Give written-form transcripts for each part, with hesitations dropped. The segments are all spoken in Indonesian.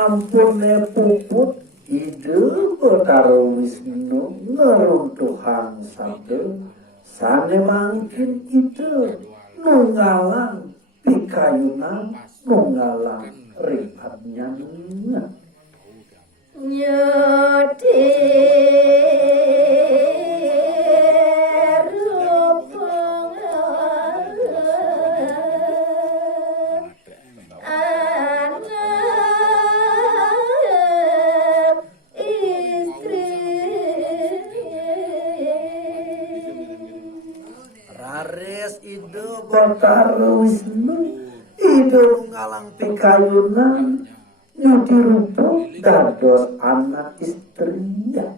ampune puput ide Betara Wisnu ngeruntuhan sabda sane mangkin ide nunggalang pikayunan nunggalang ripatnya Betara Wisnu ide ngalang pikayunan nyudi rupa dados anak istrinya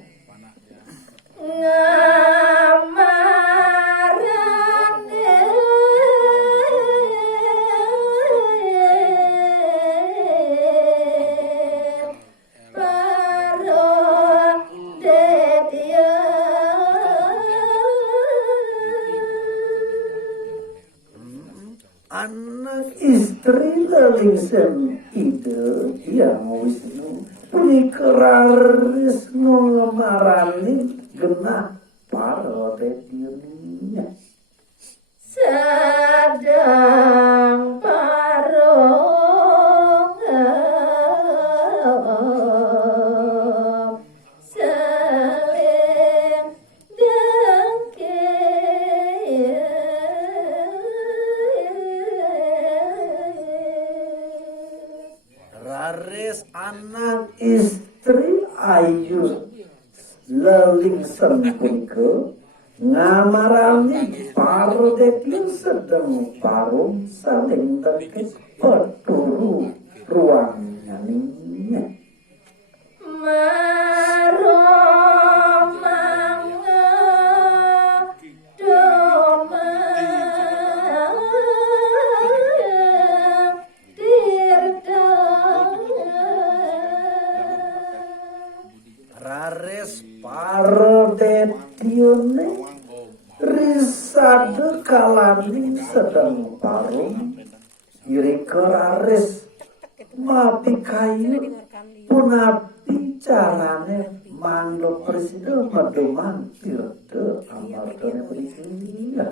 anak istri lelingsen ide yang Wisnu punika raris ngamarani genah para dirinya sedang parong seling raris anak istri ayu lelingsen punika ngamarani para depil sedang parung saling deket peturu ruang nyanyinya rares para detione risade kalani sedang parung irika rares mapi kayu punapi carane manglo presiden madoman tirte amartone berikutnya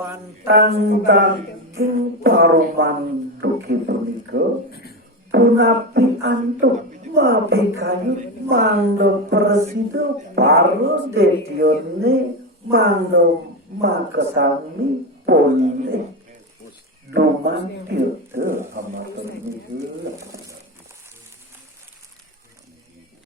bantang daging paruman duki punika punapi antuk mapi kayu mangdo presiden paros detione mangdo makasami pone duman tirte amartone